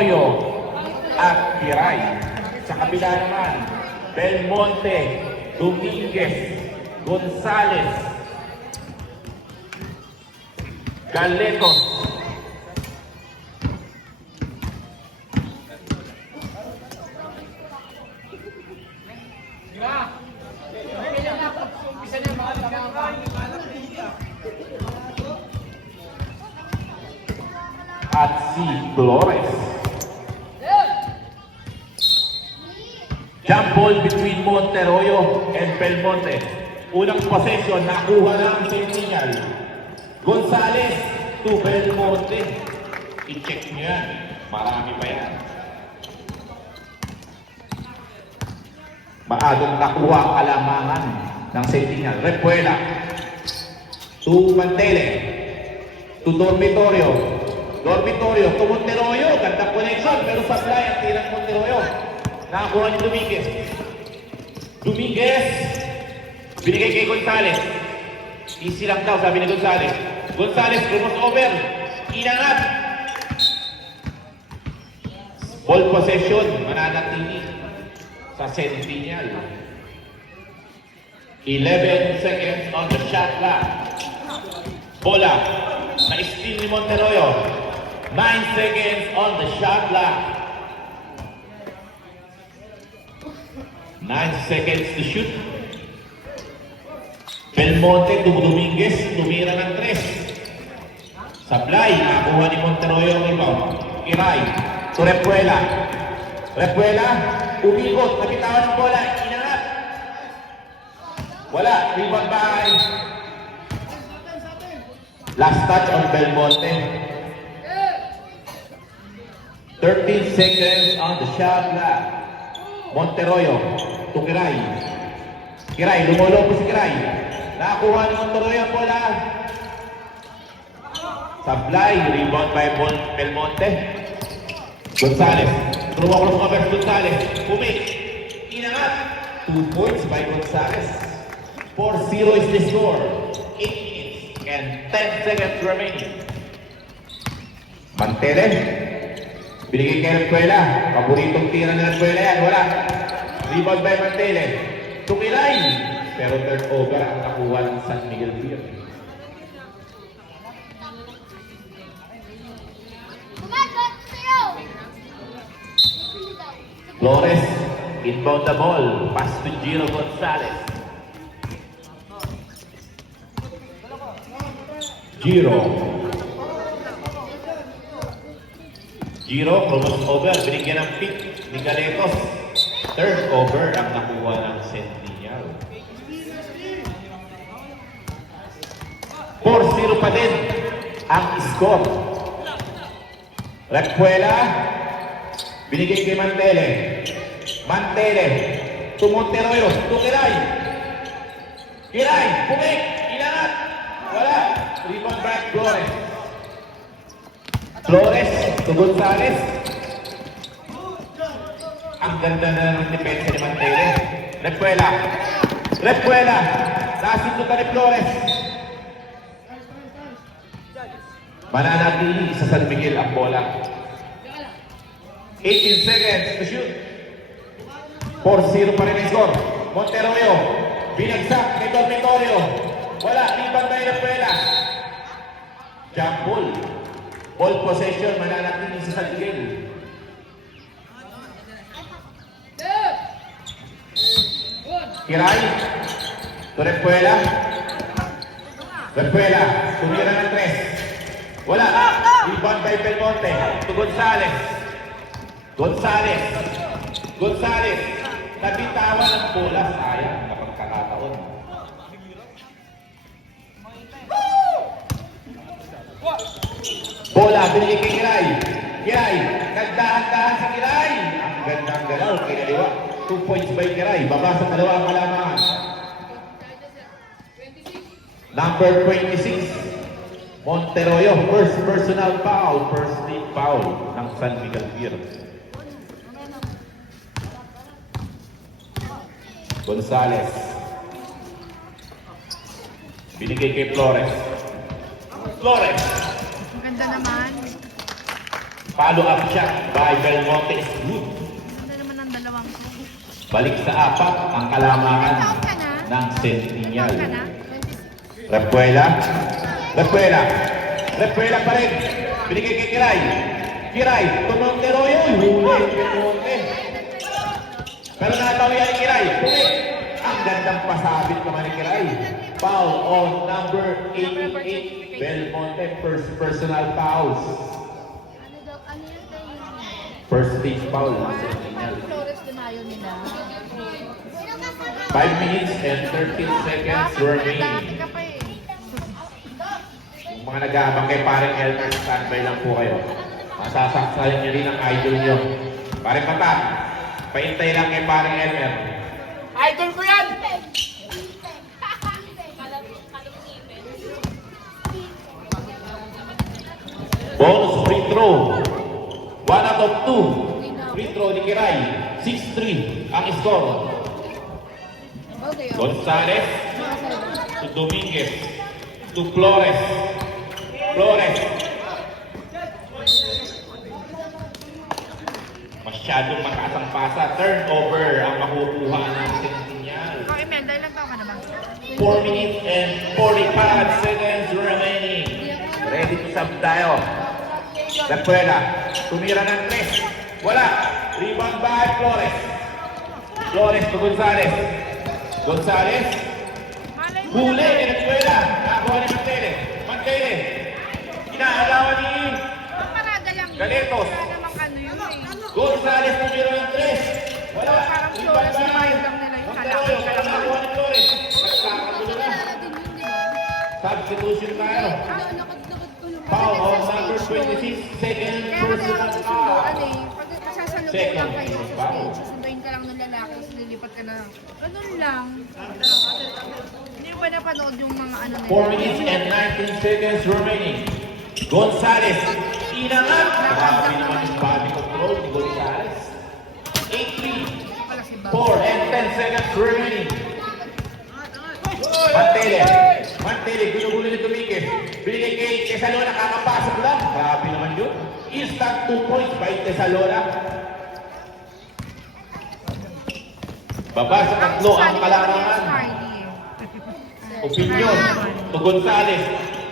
Dormitorio at Piray. Sa kabila naman, Belmonte, Dominguez, Gonzales, Galetos, at si Flores. Jump ball between Monteroyo and Belmonte. Unang possession, nakuha ng Centennial. Gonzales to Belmonte. I-check nyo yan. Marami pa yan. Maagang nakuha kalamangan ng Centennial. Repuela to Mantele. To Dormitorio. Dormitorio to Monteroyo. Gandang connection. Pero supply ang tirang Monteroyo. Nakakuha ni Dominguez. Dominguez. Binigay kay Gonzales. Easy lang daw, sabi ni Gonzales. Gonzales, cross over. Inangat. Ball possession. Mananatili sa Centennial. 11 seconds on the shot clock. Bola. Na-steal ni Monteroyo. 9 seconds on the shot clock. 9 seconds to shoot. Belmonte, Dominguez, tumira ng 3. Sablay, nakuha ni Monteroyo ang rebound. Iray, to Repuela. Repuela, umikot, nakitawan ng bola, inangat. Wala, rebound by. Last touch on Belmonte. 13 seconds on the shot clock. Monteroyo, to Kiray. Kiray, lumulong po si Kiray. Nakakuha ni Monteroyo ang bola. Sablay, rebound by Belmonte. Gonzales, through across cover Gonzales. Pumik, inangat. 2 points by Gonzales. 4-0 is the score. 8 minutes and 10 seconds remaining. Mantele. Binigay kay Repuela. Paboritong tira ng Repuela yan. Wala. Rebound by Mantele. Tukilay. Pero turnover ang nakuha ng San Miguel Beer. Flores. Inbound the ball. Pass to Giro Gonzales. Giro. Giro, crossover, binigyan ng pick ni Galetos. Turnover ang nakuha ng Centennial. 4-0 pa din ang score. Repuela, binigay kay Mantele. Mantele, to Monteroyo, to Kiray. Kiray, pumik, inangat. Wala, rebound back, Flores. Flores to Gonzales. Ang ganda na ng depensa ni Mantele. Repuela. Repuela. Nasindutan ni Flores. Mananatili sa San Miguel ang bola. 18 seconds to shoot. 4-0 pa rin ang score. Monteroyo. Binagsak kay Dormitorio. Wala. Rebound by Repuela. Jump ball. Ball possession, mananatili sa San Miguel. Kiray, to Repuela. Repuela, tumira ng 3. Wala. Rebound by Belmonte. To Gonzales. Gonzales. Gonzales. Nabitawan ng bola. Sayang na pagkakataon. Bola, binigay kay Kiray. Kiray, nagdahan-dahan si Kiray. Ang gandang galaw, kinaliwa. 2 points by Kiray. Baba sa dalawang kalamangan. Number 26. Monteroyo, first personal foul. First team foul ng San Miguel Beer. Gonzales. Binigay kay Flores. Flores. Ang ganda naman. Follow up shot by Belmonte is good. Ano naman ang dalawang to? Balik sa apat ang kalamangan Taon ka na? ng Centennial. Taon ka na? Repuela. Repuela. Repuela pa rin. Binigay kay Kiray. Kiray. Tumontero yun. Huli. Belmonte. Pero natawi yan ni Kiray. Huli. Ang gandang pasabit naman ni Kiray. Foul on number 88. Belmonte. First personal fouls. Ano daw? Ano yan tayo? First stage foul ng Centennial. Flores de Mayo nila. 5 minutes and 13 seconds Dati remaining. ka pa eh. Yung mga nag-aabang kay parang Elmer, standby lang po kayo. Masasaksayan niyo rin ang idol niyo. Parang Patak, paintay lang kay parang Elmer. Idol ko yan! Bonus free throw. 1 out of 2. Free throw ni Kiray. 6-3 ang score. Okay, Gonzales to Dominguez to Flores. Flores. Masyadong mataas ang pasa. Turnover ang makukuha ng Centennial. Ikaw, Imelda, ilang taon ka na ba? 4 minutes and 45 seconds remaining. Ready to sub tayo. Repuela. Tumira ng 3. Wala. Rebound by Flores. Flores to Gonzales. Gonzales. Malay mo Huli naman. ni Repuela. Nakakuha ni Mantele. Mantele. Inaalawan ni Ang parada lang. Galetos. Wala namang ano yun eh. Gonzales tumira ng 3. Wala. Parang Rebound Flores na by Mayo lang nila yung Montero. kalaki. Nakakuha ni Flores. Nagkakagulo na. Substitution tayo. Foul on number 26, second Kaya kasi personal ako foul. susunduan eh. Pag sasalubo Second lang kayo sa foul. stage, susunduin ka lang ng lalaki, tapos lilipat ka na. Ganun lang. Hindi mo ba napanood yung mga ano nila? 4 minutes and 19 seconds remaining. Gonzales, inangat. Grabe naman yung body control ni Gonzales. 8-3, Wala si Bob. 4 and 10 seconds remaining. Mantele, Mantele, gulo-gulo ni Dominguez. Binigay kay Tesalona, kakapasok lang. Grabe naman yun. Instant 2 points by Tesalona. Baba sa tatlo ang kalamangan. Opinion to Gonzales,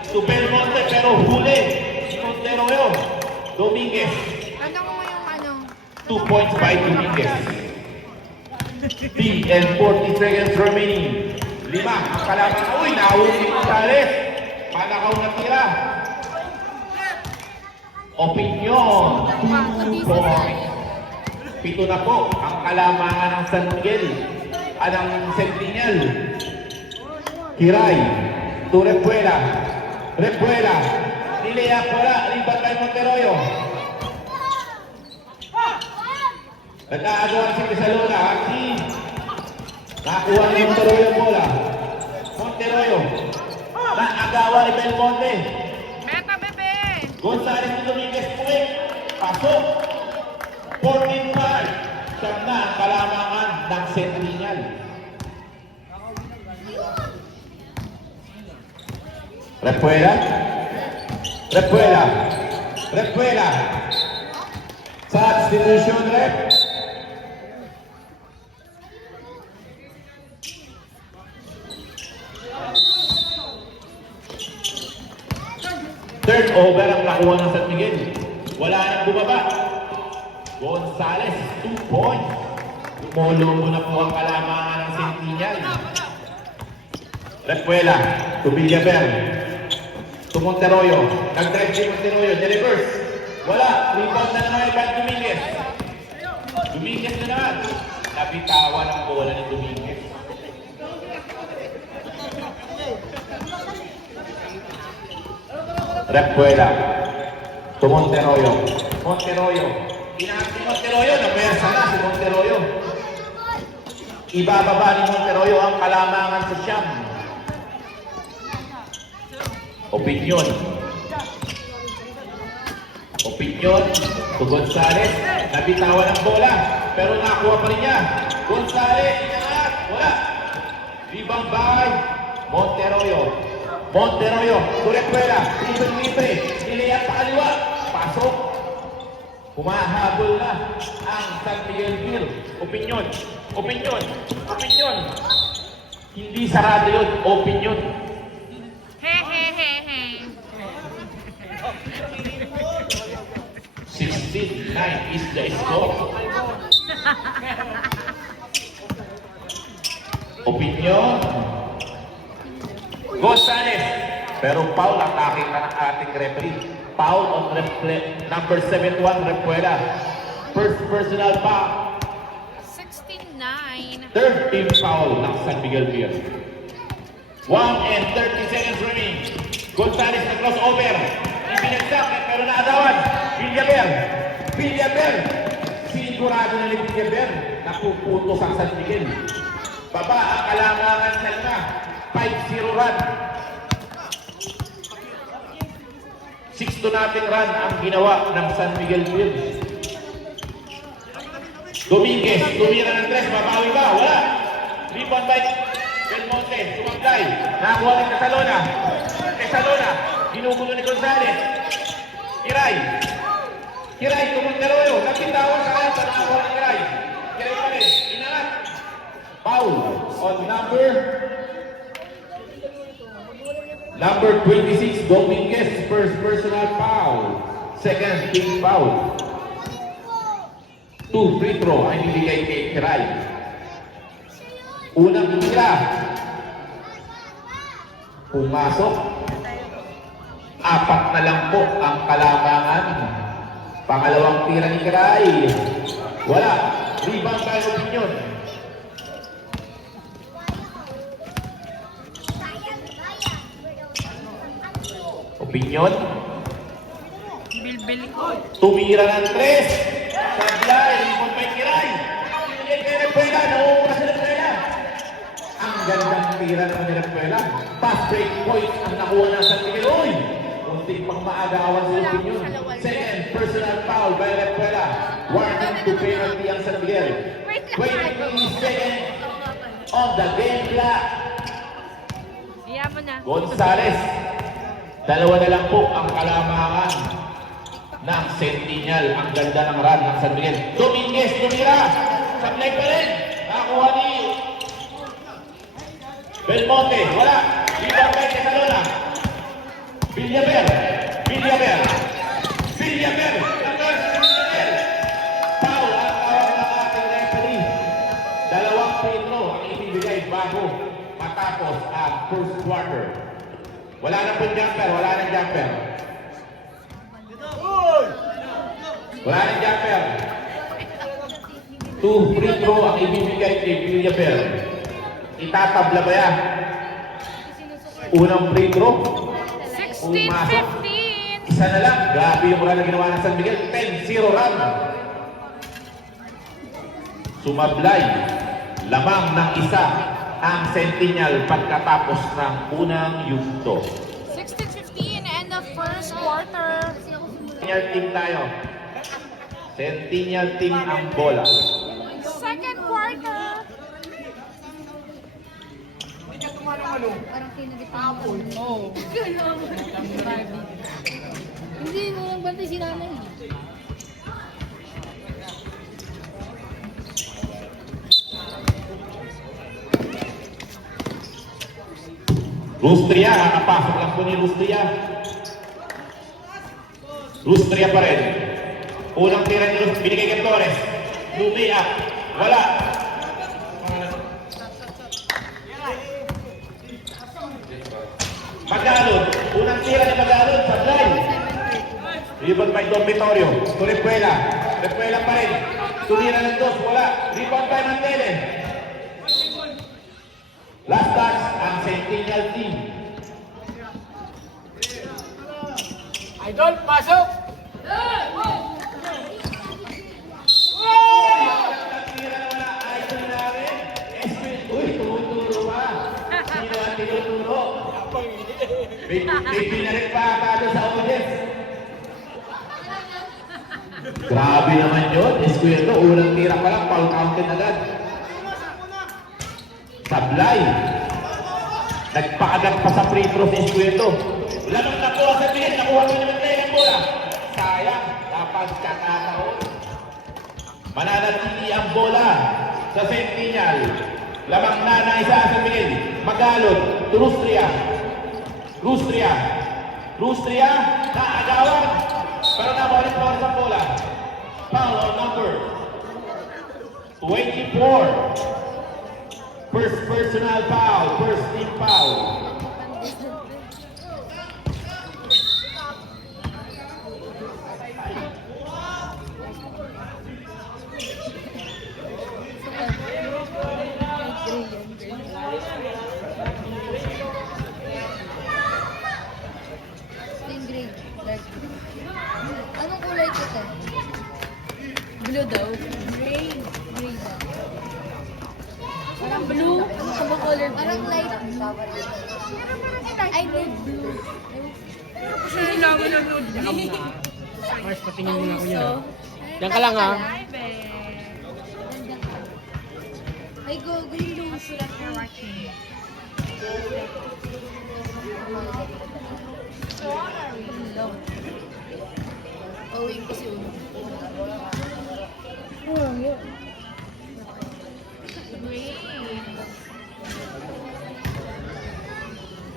to Belmonte, pero huli. Si Montero yun. Dominguez, Ano mo yung ano? 2 points by Dominguez. 3 and 40 seconds remaining. 5 ang kalaban. Uy, nahuli si Gonzales. Panakaw na tira. Opinion, 2 points. 7 na po ang kalamangan ng San Miguel. Ng Centennial. Kiray, to Repuela. Repuela, Nilea Cora, Ribat kay Monteroyo. Nag-aagawan si Tesalona, si nakuha ni Monteroyo ang bola. Monteroyo, naagawan ni Belmonte. Meta, bebe! Gonzales ni Dominguez puwi. Pasok. 14-5. Siyam na ang kalamangan ng Centennial. Repuela. Repuela. Repuela. Substitution rep. Third over ang nakuha ng San Miguel. Wala nang bumaba. Gonzales, 2 points. Lumulungo na po ang kalamangan ng Centennial. Repuela, to Villaver. To Monteroyo. Nag-drive si Monteroyo. De-reverse. Wala. Rebound na naman kay Dominguez. Dominguez na naman. Nabitawan ang bola ni Dominguez. Repuela. To Monteroyo. Monteroyo. Inaak si Monteroyo. Napersa na si Monteroyo. Ibababa ni Monteroyo ang kalamangan sa siyam. Opinion. Opinion to Gonzales. Nabitawan ang bola. Pero nakuha pa rin niya. Gonzales. Inaak. Wala. Rebound by Monteroyo. Monteroyo. To Repuela. Libre-libre. Niliyat pa kaliwa. Pasok. Humahabol na ang San Miguel Beer. Opinyon. Opinyon. Opinyon. Hindi sarado yun. Opinyon. He he he he. 16-9 is the score. Opinyon. Gonzales. Pero foul ang nakita ng ating referee. Foul on number 71, Repuela. First personal foul. 69. Third team foul ng San Miguel Beer. 1 and 30 seconds remaining. Gonzales na crossover. Ibinagsak pero naadawan. Villaver. Villaver. Sigurado na ni Villaver. Napuputos ang San Miguel. Baba ang kalangangan na 5-0 run. 6-2 nating run ang ginawa ng San Miguel Beer. Dominguez, tumira ng 3, babawi ba? Wala. Rebound by Belmonte, tumaglay. Nakakuha ni Tesalona. Tesalona, ginugulo ni Gonzales. Kiray. Kiray, tumundaroyo. Napitawan sa kanya, nakakuha ni Kiray. Kiray pa rin, inangat. Foul on number 26, Dominguez, first personal foul. Second team foul. 2 free throw ay binigay kay Kiray. Unang tira. Pumasok. 4 na lang po ang kalamangan. Pangalawang tira ni Kiray. Wala. Rebound by Opinyon. Opinyon. Bilbil ko. Tumira ng 3. Sablay, rebound by Kiray. Pinigay kay Repuela, nauuna si Repuela. Ang gandang tira ng Repuela. Pass break point ang nakuha ng San Miguel. Uy! Muntik pang maagawan si Opinyon. Second personal foul by Repuela. Warning to penalty ang San Miguel. 20 seconds on the game clock. Iya mo na. Gonzales. Dalawa na lang po ang kalamangan ng Centennial. Ang ganda ng run ng San Miguel. Dominguez, tumira. Sablay pa rin. Nakakuha ni Belmonte. Wala. Rebound by Tesalona. Villaver. Villaver. Villaver. Villaver. Foul ang tawag ng ating referee. Dalawang free throw ang ibibigay bago matapos ang first quarter. Wala na po jumper, wala na jumper. Wala na jumper. 2 free throw ang ibibigay kay Villaver. Itatabla ba yan? Unang free throw. 16-15. Isa na lang. Grabe yung run na ginawa ng San Miguel. 10-0 run. Sumablay. Lamang ng isa ang Centennial pagkatapos ng unang yugto. 16-15 and the first quarter. Centennial team tayo. Centennial team ang bola. Second quarter. Parang kinagitang mo. Oo. Hindi, walang bantay si nanay. Lustria, nakapasok lang po ni Lustria. Lustria pa rin. Unang tira ni Lustria, binigay kay Torres. Lumia, wala. Magalon, unang tira ni Magalon, sablay. Rebound by Dormitorio, to Repuela. Repuela pa rin. Tumira ng 2, wala. Rebound by Mantele. Last touch ang Centennial team. Idol, pasok! Tira na wala, idol namin. Uy, tumuturo pa. Sino ang tinuturo? May pinarik pa ata sa audience. Grabe naman yun. Eskwento, unang tira pa lang, foul counted agad. Sablay. Nagpaagat pa sa free throw si Eskwento. Lamang nakuha sa tingin, nakuha mo naman tayo ng bola. Sayang, dapat pagkakataon. Mananatili ang bola sa Centennial. Lamang na ng isa sa Miguel. Magalon, Rustria. Rustria, naagawan. Pero nabalik pa rin sa bola. Foul on number 24. First personal foul, first team foul. Stingray. Anong kulay ko to? Blue daw. Gray. Gray daw. Parang blue. Ano ka ba color? Parang light blue. Ay, light blue. Kasi nilawan ng nude. Mars, patingin muna ako yan. So, Diyan ka lang ha. Hi, babe. ay, go. Green Thanks for watching. Love. Owing ko si Uno. Great.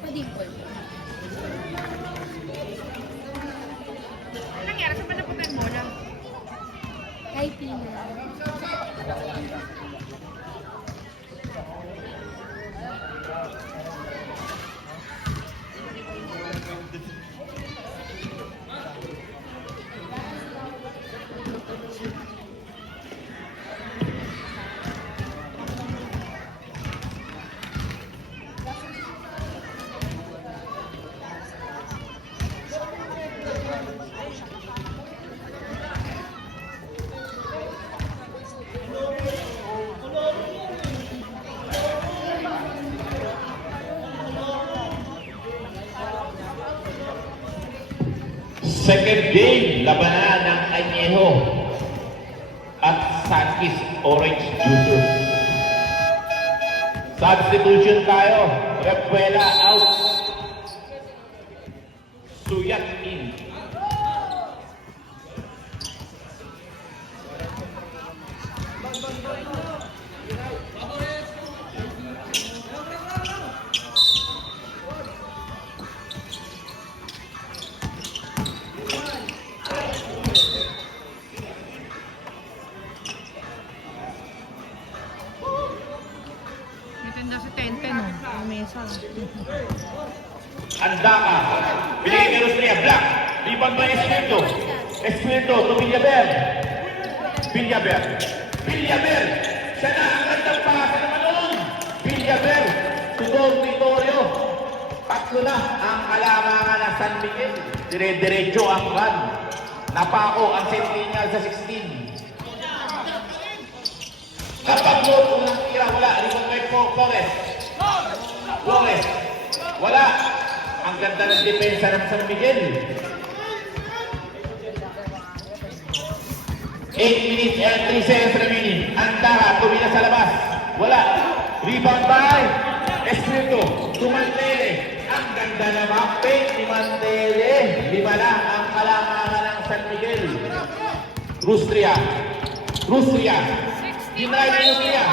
Padimple. Anong nangyari? Saan ba napunta yung bola? Kay Tina. Second game, labanan ng Añejo at Sankis Orange Juicer. Substitution tayo. Repuela out. Suyat in. Natanda sa tente, no? Ang mesa. Andaka. Binigay ni Rustria. Black. Liban ba Espiritu? Espiritu to Villaver. Villaver. Siya na ang gandang pasa naman noon. Villaver. Tudong Vitorio. Tatlo na ang kalamangan ng San Miguel. Dire-diretso ang run. Napako ang Centennial sa 16. Kapag mo unang tira, wala. Ribon kay Flores. Wala. Ang ganda ng depensa ng San Miguel. 8 minutes and 3 seconds remaining. Andara, tumina sa labas. Wala. Rebound by Espiritu. Tumantele. Ang ganda na mapping ni Mantele. 5 na ang kalamangan ng San Miguel. Rustria. Dinay ni Rustria.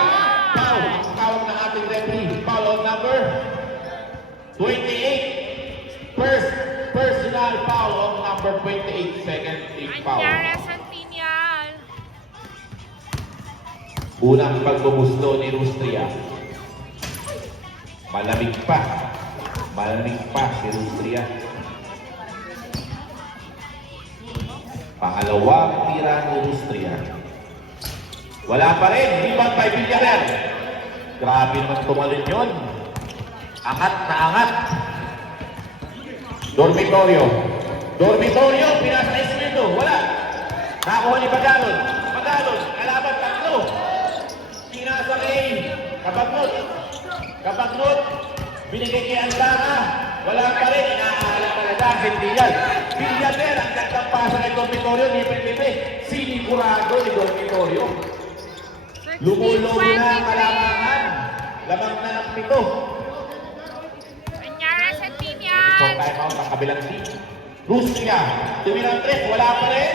Foul. Ang tawag ng ating referee. Foul on number 28. First personal foul on number 28. Second team foul. Anyara Centennial. Unang pagbubusto ni Rustria. Malamig pa si Rustria. Pangalawang tira ni Rustria. Wala pa rin. Rebound by Villaver. Grabe naman tumalon yun. Angat na angat. Dormitorio, pinasa na Espiritu. Wala. Nakuha ni Magalon. Kalaban tatlo. Pinasa kay Kapagnot. Binigay kay Andara. Wala pa rin. Inaahala talaga ang Centennial. Villaver, ang gandang pasa kay Dormitorio. Lipe-lipe. Sinigurado ni Dormitorio. Lumulobo na ang kalamangan. Lamang na ng 7. Anyara For Centennial. time out ang kabilang team. Rustria, tumirang 3, wala pa rin.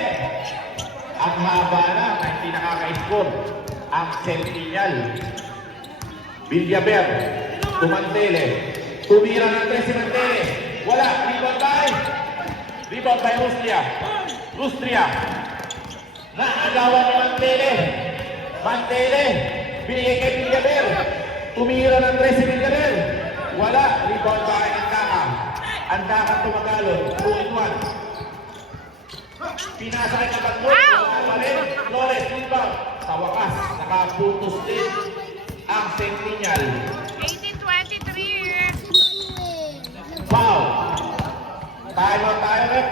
Ang haba na, hindi nakaka-score. Ang Centennial. Villaver. Tumantele. Tumira ng 3 si Mantele. Wala. Rebound by. Rebound by Rustria. Rustria. Naagawan ni Mantele. Mantele. Binigay kay Villaver. Tumira ng 3 si Villaver. Wala. Rebound by Andaka. Andaka tumagalon. 2-in-1. Pinasa kay Kapatlo. Flores rebound. Sa wakas, nakaputos din ang Centennial. 18-23. Foul. Tayo, rep.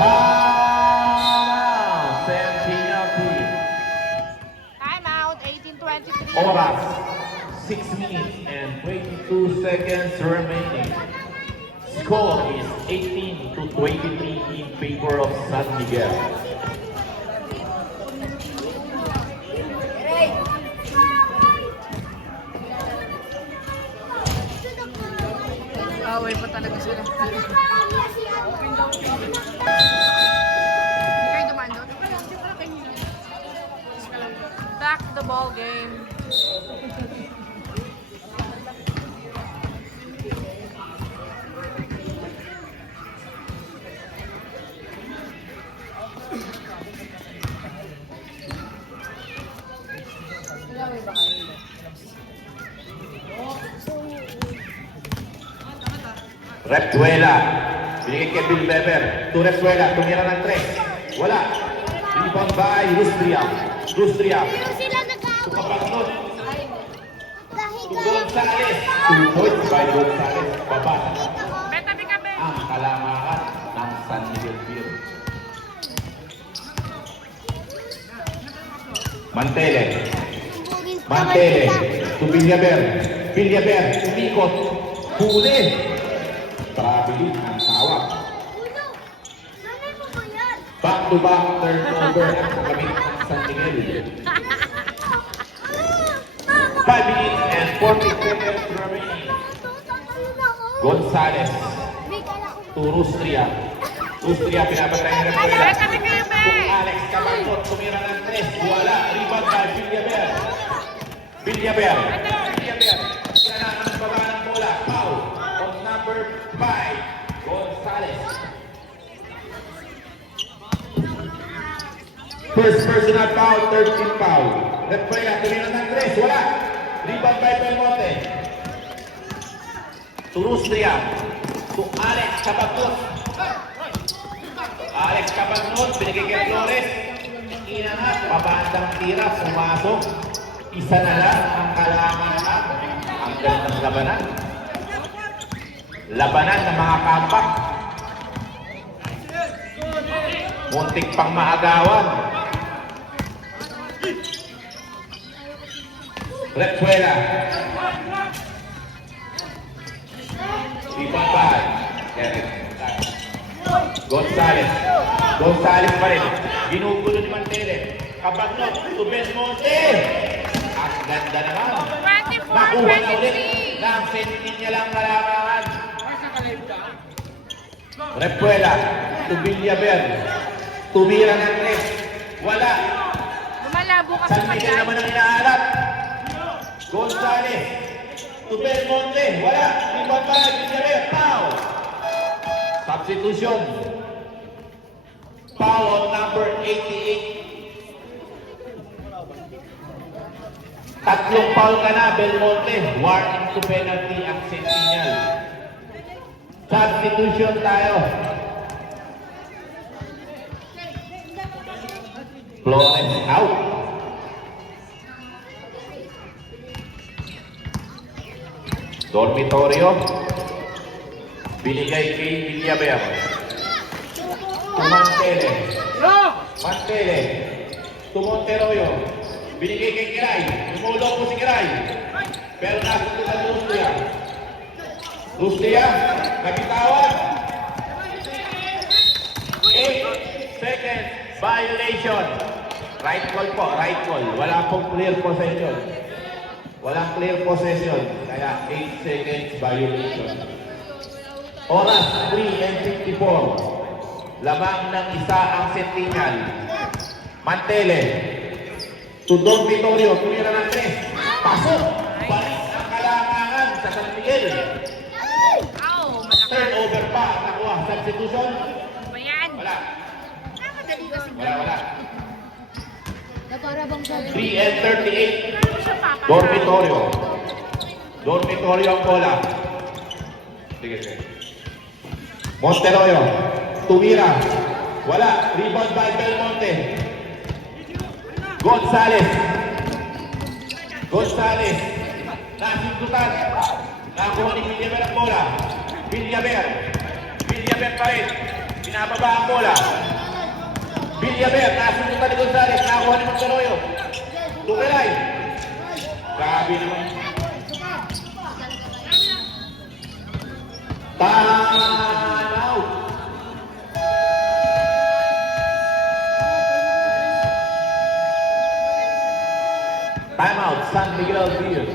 Foul. Centennial team. Time out, 18-23. Oras, 6 minutes and 22 seconds remaining. Score is 18-23 in favor of San Miguel. Away pa talaga sila. Hindi kayo dumaan doon? Back to the ball game. Repuela. Binigay kay Bill Beber. To Repuela. Tumira ng 3. Wala. Rebound by Rustria. Rustria. Pero sila nag-aaway. Tumapagnod. Dahil To Gonzales. 2 points by Gonzales. Baba. Betabi kami. Ang kalamangan ng San Miguel Beer. Mantele. Mantele. To Villaver. Villaver. Umikot. Huli. Traveling ang tawag. Uno, sanay mo ba yan? Back-to-back turnover ang kagamit ng San Miguel. 5 minutes and 40 seconds remaining. Gonzales to Rustria. Rustria pinapatay na rin. Betabi kami. Kung Alex Cabantot tumira ng 3. Wala. Rebound by Villaver. Villaver. Villaver. Sila na ang baba ng bola. Foul on number 5. Gonzales. First personal foul, 13 foul. Repuela, tumira ng 3. Wala. Rebound by Belmonte. To Rustria. To Alex Cabantot. Alex Cabantot, binigay kay Flores. Inangat, pabandang tira, pumasok. Isa na lang ang kalamangan. Ang ganda ng labanan. Labanan ng mga kampak. Muntik pang maagawan. Repuela. Rebound by Gonzales. Gonzales pa rin. Ginugulo ni Mantele. Kabagnot. To Belmonte. Ang ganda naman. Nakuha na ulit. Ng Centennial lang kalamangan. Repuela. To Villaver. Tumira ng 3. Wala. Lumalabo ka San sa Miguel pagkain. naman ang inaalap. Gonzales. To Belmonte. Wala. Rebound by Villaver. Foul. Substitution. Foul on number 88. Tatlong foul ka na, Belmonte. Warning to penalty ang Centennial. Substitution tayo. Flores out. Dormitorio. Binigay kay Villaver. Mantele. Mantele. To Monteroyo. Binigay kay Kiray. Tumulong po si Kiray. Pero nasa sa Rustria. Rustria. Nagitawan. 8 seconds violation. Right call po. Right call. Wala pong clear possession. Walang clear possession. Kaya 8 seconds violation. Oras 3 and 54. Lamang ng isa ang Centennial. Mantele. To Dormitorio, tumira ng 3. Pasok! Balik ang kalamangan sa San Miguel. Ow, malaki. Turnover pa, nakuha. Substitution? Ano ba yan? Wala. Nakakadali kasi. Wala. Na para bang sabi. 3 and 38. Ano siya papa? Dormitorio. Dormitorio ang bola. Sige. Monteroyo. Tumira. Wala. Rebound by Belmonte. Gonzales. Nasindutan. Nakuha ni Villaver ang bola. Villaver pa rin. Pinababa ang bola. Villaver. Nasindutan ni Gonzales. Nakuha ni Monteroyo. Tumiray. Grabe naman. Time out. Time out. San Miguel Beer.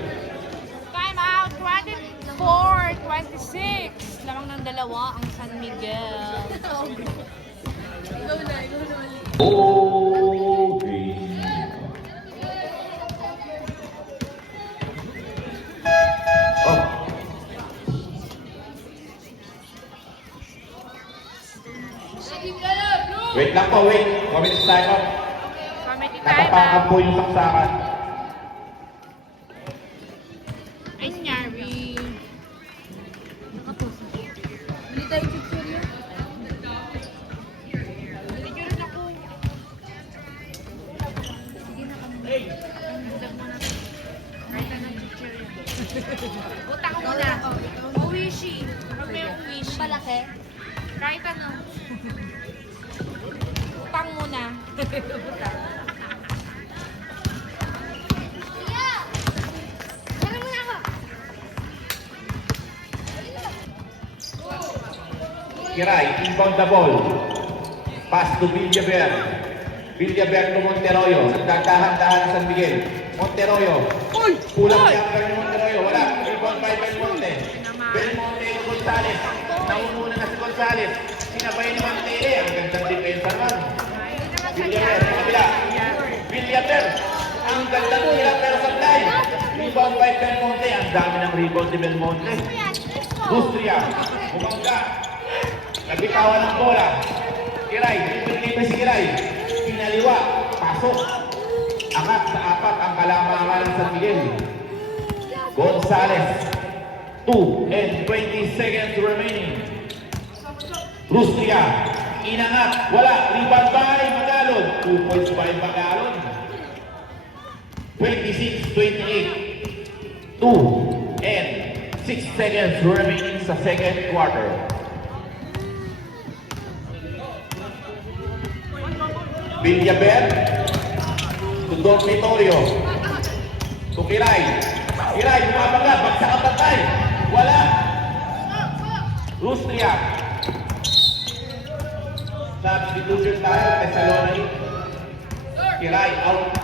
Time out, 24-26. Lamang ng dalawa ang San Miguel. Okay. Oh. Wait lang po, wait. Comment time out. Comedy time Natapakan out. po yung saksakan. Ay, nyari. Hindi tayo picture yun. Video rin ako. Kahit anong picture yan. Utak ko muna. Uwishi. Pag may uwishi. Malaki. Kahit ano. Utang muna. Ano muna ako? Kiray, inbound the ball. Pass to Villaver. Villaver to Monteroyo. Nagkakahan-dahan San Miguel. Monteroyo. Kulang Uy! yung after ni Monteroyo. Wala. Rebound by Belmonte. Belmonte to Gonzales. Naumuna na si Gonzales. Sinabay ni Mantele. Ang gandang depensa naman. Villaver. Sa kabila. Villaver. Ang gandang tira pero sablay. Rebound by Belmonte. Ang dami ng rebound ni Belmonte. Gustria. Bumangga. Nabitawan ng bola. Kiray. Libre si Kiray. Pinaliwa. Pasok. Angat sa apat ang kalamangan ng San Miguel. Gonzales. 2 and 20 seconds remaining. Rustria. Inangat. Wala. Rebound by Magalon. 2 points by Magalon. 26-28. 2 and 6 seconds remaining sa second quarter. Villaver. To Dormitorio. To Kiray. Kiray, bumabaga. Bagsak ang patay. Wala. Rustria. Substitution tayo. Thessaloniki. Kiray out.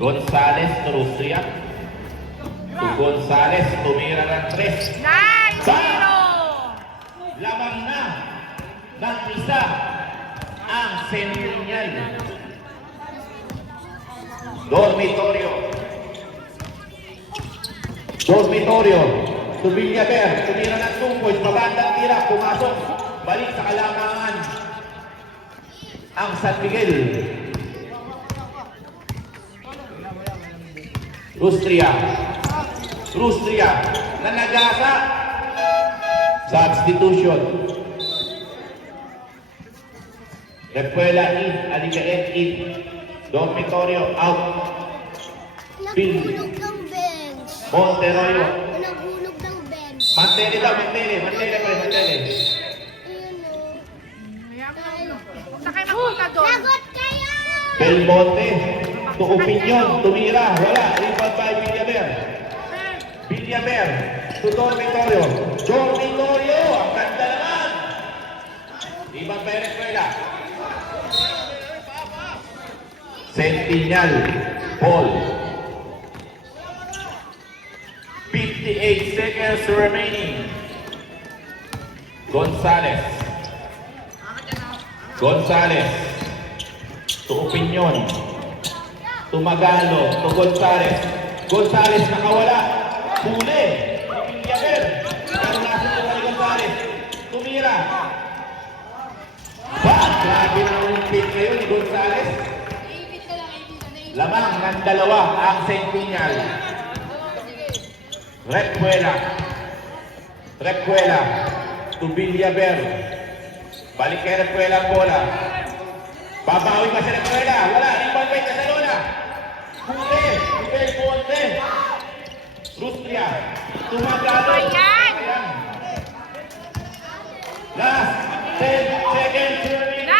Gonzales to Rustria. To Gonzales. Tumira ng 3. Nice! Zero! Lamang na ng isa ang Centennial. Dormitorio. To Villaver. Tumira ng 2 points. Mabandang tira. Pumasok. Balik sa kalamangan ang San Miguel. Rustria. Nanagasa. Substitution. Repuela in. Aligaet in. Dormitorio out. Naghulog ng bench. Monteroyo. Naghulog ng bench. Mantele daw. Mantele. Ayun o. Kaya ko. Huwag na kayo magpunta doon. Lagot kayo! Belmonte. To Opinion. Tumira. Wala. Rebound by Villaver. To Dormitorio. Ang ganda naman. Rebound by Repuela. Centennial. Ball. 15 58 seconds remaining. Gonzales. Gonzales. To Opinion. To Magalo. To Gonzales. Gonzales nakawala. Huli. Villaver. Pero nasa ito ni Gonzales. Tumira. Grabe na yung pin ngayon ni Gonzales. Lamang ng dalawa ang Centennial. Repuela. Repuela. To Villaver. Balik kay Repuela ang bola. Babawi pa si Repuela. Wala. Rebound by Casalona. Huli. Miguel Ponte. Rustria. Tumagalo. Ayan! Last 10 seconds remaining. 9,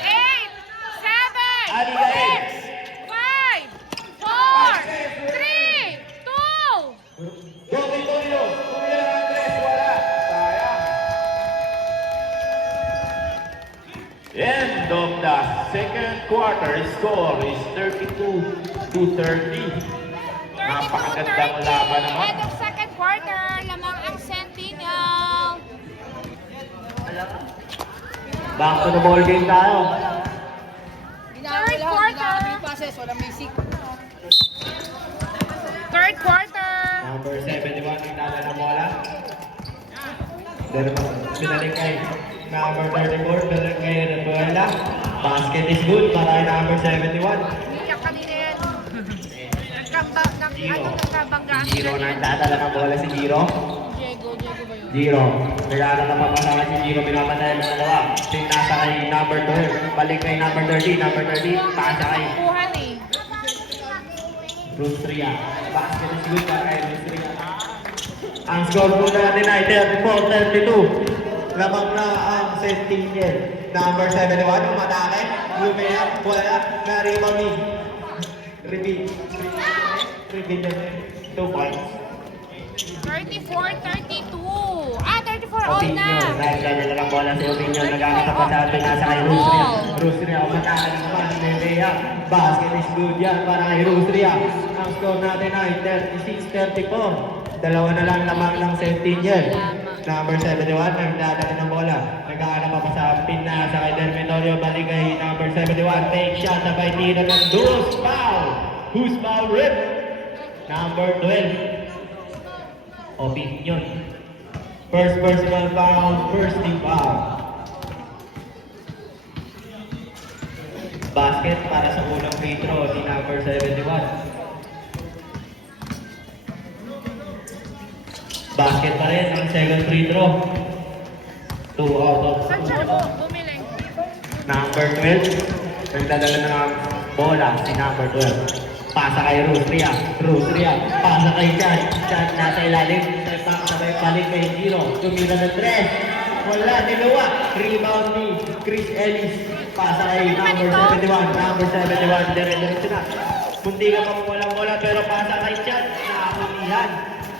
8, 7, Alila 5, 4, 3, 2, Doble Torino. Tumira ng tres. Wala. Sayang. End of the second quarter. Score is 32-30. Napakagandang laban naman. End of second quarter, lamang ang Centennial. Back to the ball game tayo. Third quarter. Third quarter. Number 71, nagdala ng bola. Pinalik kay number 34, pinalik kay Rebuela. Basket is good para kay number 71. Iyak kanina yan. Nagkabanggaan Giro sila na yan. nagdadala ng bola si Giro. Diego ba yun? Giro. Nagdala na papasama si Giro, pinapatay ng dalawa. Nasa kay number 12, balik kay number 30, number 30, pasa kay Kuhan eh. Rustria. Basket is good para kay Rustria. Ang score po natin ay 34-32. Lamang na ang Centennial. Number 71, umatake. Lumea, wala. Na-rebound ni Repeat. 2 points. 34-32. Ah, 34 all Opinion. na. Nagdadala ng bola si Opinion. Nagkakita pa sa atin. Nasa kay Rustria. Rustria, umatake naman. Lumea. Basket is good yan para kay Rustria. Ang score natin ay 36-34. Dalawa na lang lamang ng Centennial. Number 71, nagdadala ng bola. Nagkakana pa sa pinasa kay Dermitorio. Balik kay number 71. Take shot, sabay tira ng Who's foul? Who's foul rip? Number 12. Opinion. First personal foul, first team foul. Basket para sa unang free throw ni number 71. Basket pa rin ang second free throw. 2 out of Saan siya bumili? number 12. Nagdadala na ng bola si number 12. Pasa kay Rustria. Rustria. Pasa kay Chad. Chad nasa ilalim. Sabay balik kay Giro. Tumira ng 3. Wala. Dalawa. Rebound ni Chris Ellis. Pasa kay number 71. Number 71. Dire-diretso na. Munti ka pa walang bola pero pasa kay Chad. Nakakulihan.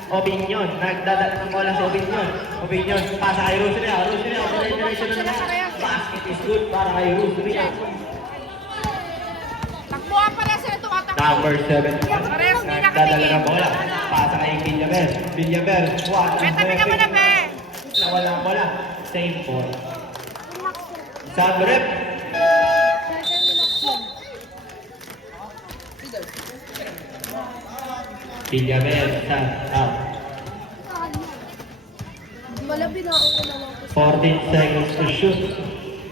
Opinion. Nagdadala ng bola sa Opinion. Opinion. Pasa kay Rustria. Rustria. Dire-diretso na naman. Basket is good para kay Rustria. Takbuhan pala sila tumatakbo. Number 7. Parehas hindi Nagdadala ng nakatingin. bola. Pasa kay Villaver. Villaver. May tabi ka muna, be. Nawala ang bola. Same ball. Sub rep. Villaver. Sub out. Malabi na ako na lang. 14 seconds to shoot.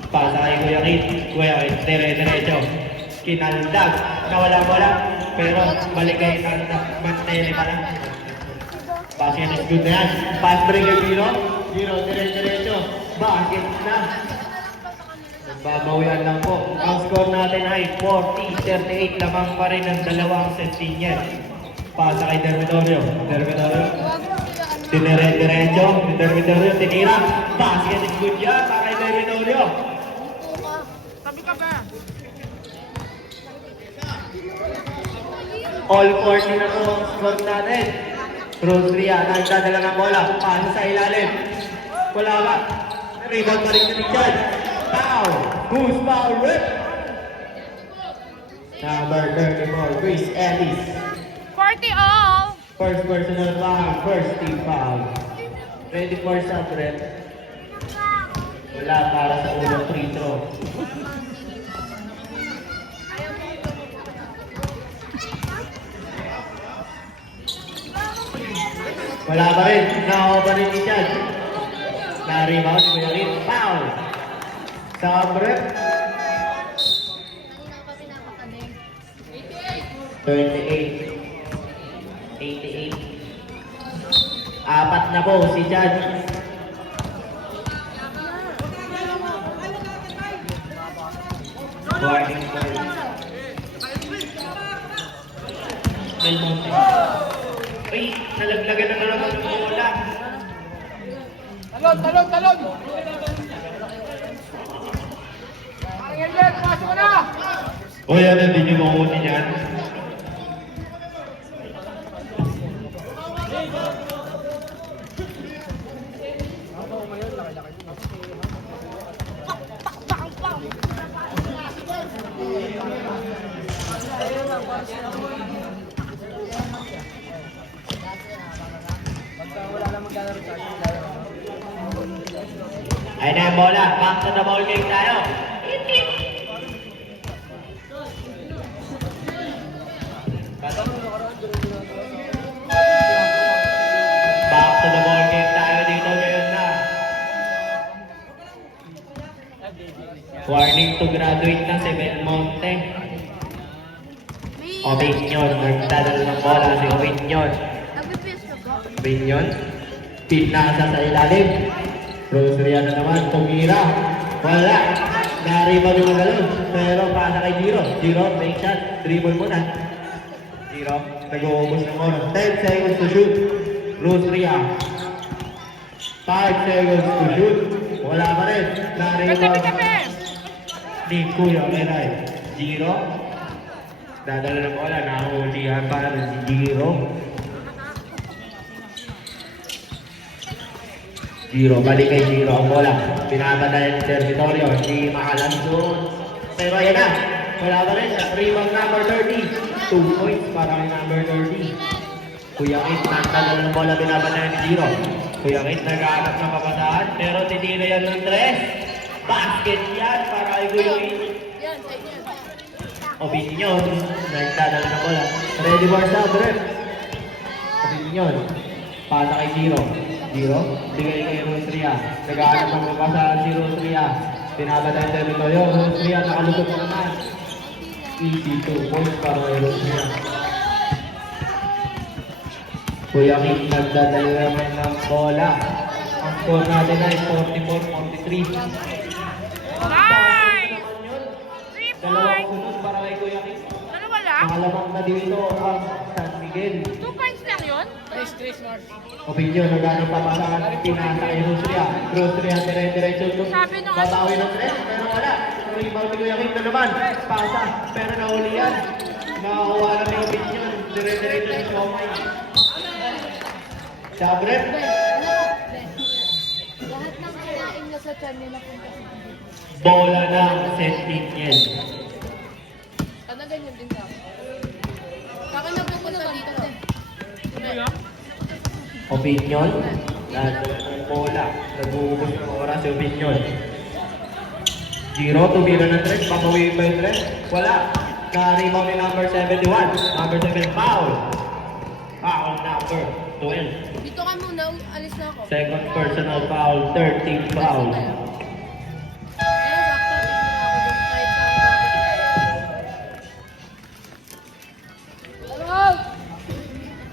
Pasa kay Kuya Kit. Kuya Kit. Dire-diretso. Kinaldag. Nawala ang bola. Pero balik kay Mantele pala. Basket is good na yan. Pass break kay Giro. Giro, dire-diretso. Basket na. Nagbabawian lang po. Ang score natin ay 40-38. Lamang pa rin ang dalawang Centennial. Pasa kay Dermitorio. Dermitorio. Dire-diretso. Dermitorio tinira. Basket is good yan para kay Dermitorio. Tabi ka ba? All 40 na po ang score natin. Rostria, nagdadala ng bola. Pasa sa ilalim. Wala ba? Rebound pa rin ni Chad. Foul. Who's foul rip? Number 34, Chris Ellis. 40 all. First personal foul, first team foul. Ready for sub rep. Wala para sa unang free throw. Wala pa rin. Nakakuha pa rin ni Chad. Na-rebound si Kuya Rin. Foul! Sub rep. Kanina pa pinapakanig. 38. 88. Apat na po si Chad. Warning for Belmonte. Ay, nalaglagan na naman ng bola. Talon! Parang yan, pumasok ka na! O yan, hindi nyo makukunin yan. Ayun na yung bola. Back to the ball game tayo. Back to the ball game tayo dito ngayon na. Warning to graduate na si Belmonte. Opinion. Nagdadala ng bola si Opinion. Nag-PS ka ba? Opinion. Pinasa sa ilalim. Rosary na naman. Tumira. Wala. Nariban yung galon. Pero pasa kay Giro. Giro, make shot. Dribble mo na. Giro. Nag-uubos ng oras. 10 seconds to shoot. Rosary 5 seconds to shoot. Wala pa rin. Nariban. Ni Kuya Meray. Giro. Dadala ng bola. Nahulihan para si Giro. Giro, balik kay Giro ang bola. Pinapatayan ng territorio. Hindi makalansun. Pero ayan na. Wala pa rin. Rebound number 30. 2 points para kay number 30. Kuya Kit, nagdadala ng bola. Pinapatayan ni Giro. Kuya Kit, nag-aanap ng papasahan. Pero titira yan ng 3. Basket yan para kay Kuya Kit. Yan, ay yan. Opinion. Nagdadala ng bola. Ready for sub rep. Opinion. Pasa kay Giro. Giro. Bigay kay Rosria. Nag-aanap ang papasahan si Rosria. Pinapatayan ng territorio. Rosria nakalusot na naman. Easy 2 points para kay Rosria. Kuya Kim nagdadala naman ng bola. Ang score natin ay 44-43. Nice! 3 Dalawang points! sunod para kay Kuya Kim. Dalawa lang? Nakalamang na dito ang San Miguel. 2 points lang yun? Opinion, nagano pa pasahan. Pinasa kay Rosria. Rosria, dire-diretso ito. Sabi nung Babawi ng 3, pero wala. Rebound ni Kuya Kim na naman. Pasa, pero nahuli yan. Nakakuha na ni Opinion. Dire-diretso ni Siomay. Sabrep. Lahat ng kinain niya sa tiyan nila punta sa Bola ng Sentinel. Ano ganyan din ka? Baka nagpupunta dito. Opinion. Nandun ang bola. Nag-uubos ng oras si Opinion. Giro, tumira ng 3. Papawiin ba yung 3? Wala. Na-rebound ni number 71. Number 7, foul. Foul number 12. Dito ka muna, alis na ako. Second personal foul, 13th foul.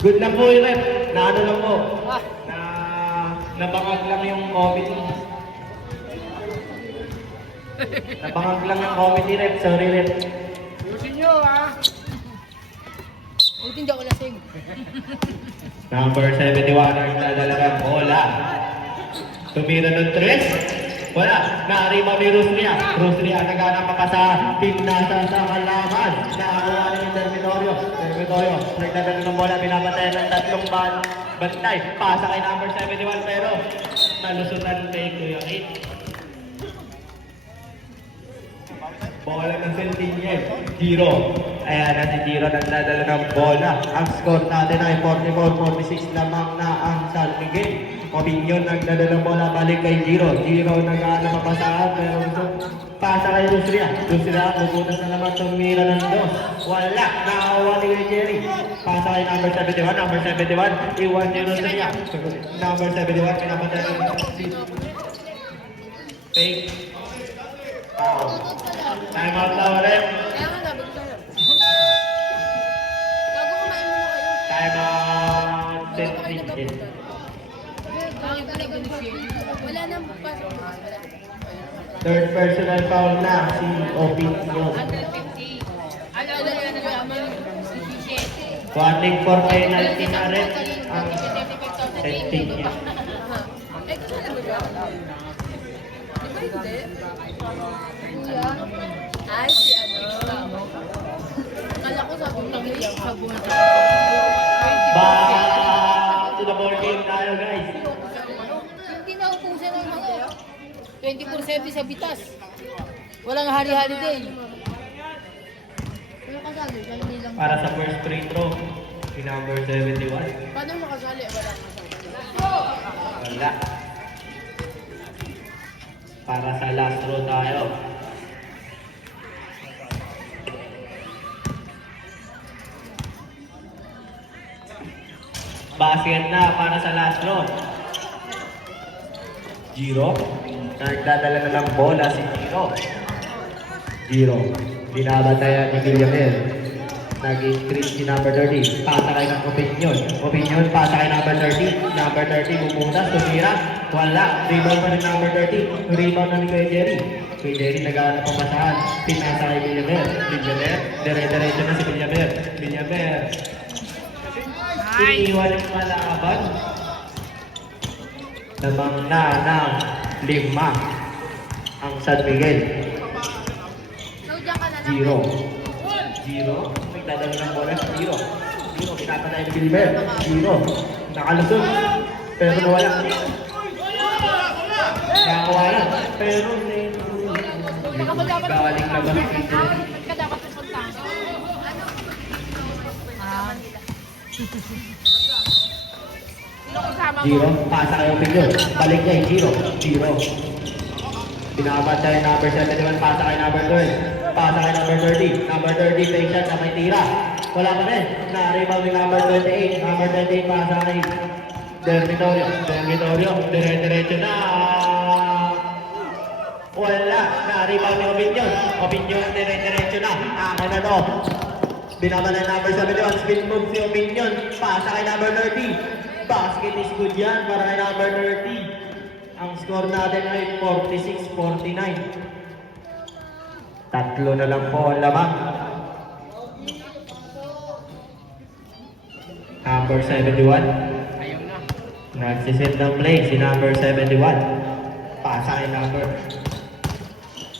Good lang po yung rep. Na ano lang po. Na nabangag lang yung committee. Nabangag lang yung committee rep. Sorry rep. Ayusin nyo, ha? Buti hindi ako lasing. Number 71 ang nadala ng bola. Tumira ng 3. Wala. Na-rebound ni Rosria. Rosria naghanap pa sa pinasa sa kalaman. Nakakuha na yung territorio. Territorio. Nagdadala ng bola. Pinapatayan ng 3 bantay. Pasa kay number 71 pero nalusutan kay Kuya Kit. Bola ng Sentinel. Giro. Ayan na si Giro nagdadala ng bola. Ang score natin ay 44-46 lamang na ang San Miguel. Opinion nagdadala ng bola balik kay Giro. Giro nag-aana papasahan pero gusto pasa kay Rusria. Rusria pupunta na naman tumira ng dos. Wala. Nakawa ni Jerry. Pasa kay number 71. Number 71. Iwan ni Rusria. Number 71. Pinapatay si fake. Foul. Time out na ulit. Kaya nga sabi ko sa'yo. Gago, kumain muna kayo. Time out. Bago kayo 10 nagkapunta. Bakit talaga wala nang pasok. Wala. Third personal foul na si Opinion. 150. Ano na yan naman? Warning for penalty na rin ang setting niya. Eh, kasi alam mo ba? Di ba hindi? Kuya? Ay, si ano? Akala ko sabi lang yung sabon. Back to the ball game tayo guys. Hindi na upusin ng mga 24/7 sa bitas. Walang hari-hari din. Pero kasali, hindi lang. Para sa first free throw, si number 71. Paano makasali? Wala Wala. Para sa last throw tayo. Basket na para sa last throw. Giro. Nagdadala na ng bola si Giro. Giro. Binabatayan ni Villamel. Nag-increase si number 30. Pasa kay ng Opinion. Opinion, pasa kay number 30. Number 30, bumutas, tumira. Wala. Rebound pa rin number 30. Rebound na ni Kuya Jerry. Kuya Jerry nag-aanap ang masahan. Pinasa kay Villamel. Villamel. Dire-diretso na si Villamel. Villamel. Iniwan yung malaban. Namang na ng 5 ang San Miguel. So, diyan ka na lang. Giro. Giro. Nagdadala ng bola sa Giro. Giro. Pinapatay ni Gilbert. Giro. Nakalusot. Pero nawala. Nakakuha na. Pero galing na ba? Ka dapat pupunta. Sino kasama mo? Giro. Pasa kay Opinion. Balik niya yung Giro. Giro. Pinapatay number 71. Pasa kay number 12. Pasa kay number 30. Number 30. Fake shot na may tira. Wala pa rin. Na-rebound ni number 28. Number 28. Pasa kay Dormitorio. Dormitorio. Dire-diretso na. Wala. Na-rebound ni Opinion. Opinion. Dire-diretso na. Akin na to. Binabalay number 71. Spin move si Opinion. Pasa kay number 30. Basket is good yan para kay number 30. Ang score natin ay 46-49. Tatlo na lang po ang lamang. Number 71. Nagsiset ng play si number 71. Pasa kay number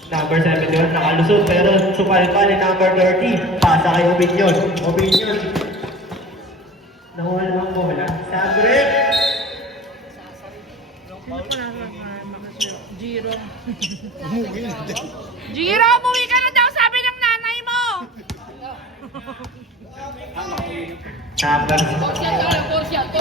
71. Nakalusot pero supal pa ni number 30. Pasa kay Opinion. Opinion. Nakuha naman po wala. Sabre! Sino pa naman? Giro. Giro, umuwi ka na daw, sabi ng nanay mo! Number Torsiyan.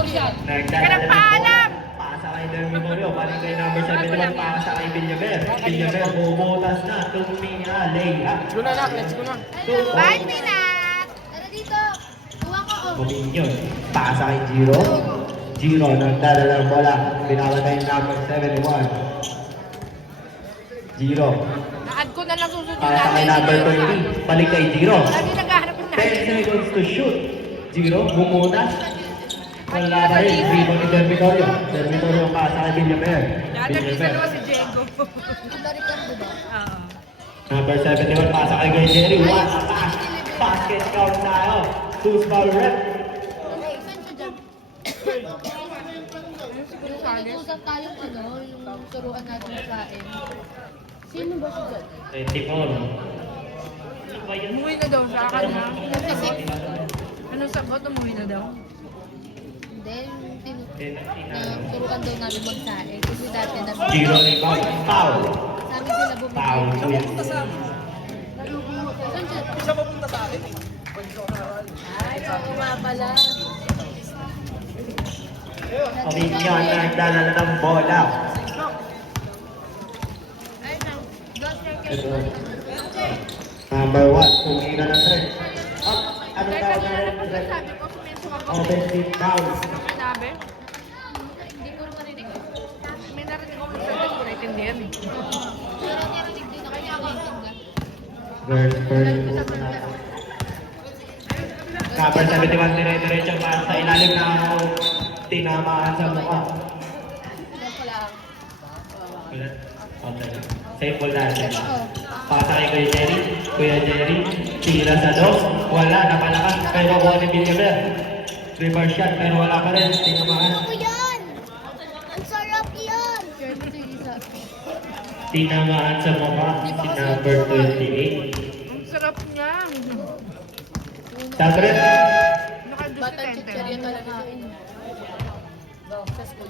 Ka nagpaalam! Pasa kay Dormitorio, balik kay number 71, pasa kay Villaver. Villaver, bumutas na, tumina, layup. Let's go na. 5 minutes! Tara dito. Kuha ko. Opinion, pasa kay Giro. Giro, nagdadala ng bola, binabatay yung number 71. Giro, Naad ko na lang susunod pasa kay number 30, balik kay Giro. Lagi naghahanap ng 10 seconds to shoot. Giro, bumutas. Wala pa rin, rebound ni Dormitorio. Dormitorio, pasa kay Villaver. Dati minsan naman si Diego. Ricardo ba? Oo. Number 71, pasa kay Jerry. One pass. Basket count tayo. Two foul rep. Okay, saan ka dyan? Nag-usap tayo ano, yung turuan natin sa akin. Sino ba siya dyan? 24. Umuwi na daw sa akin ha. Anong sagot? Umuwi na daw? Hindi, turuan daw namin magsaing. Kasi dati namin. Zero rebound. Foul. Sabi sila Foul. bumili. Ay, oo nga pala. Opinion na nagdadala ng bola. Ito. Number 1, tumira ng threat. Anong tawag na rin? Sabi ko, sumisukag ako. Offensive foul. Sinabi? Hindi ko marinig. May narinig ako sa sabi ko, naiintindihan eh. Pero narinig din ako niya ako. First. Number 71, dire-diretso pa sa ilalim na tinamaan sa mukha. Yan pala. Ulit. Okay. Safe ball natin. Pasa kay Kuya Jerry. Kuya Jerry, tira sa dos. Wala, napalakas. Pero kuha ni Villaver. Reverse shot, pero wala pa rin. Tinamaan. Ako yan! Ang sarap yan! Tinamaan sa mukha. Si number 28. Ang sarap niya. Sabret. Nakadus Batang si chichirya Tente. talaga siya. Sa school.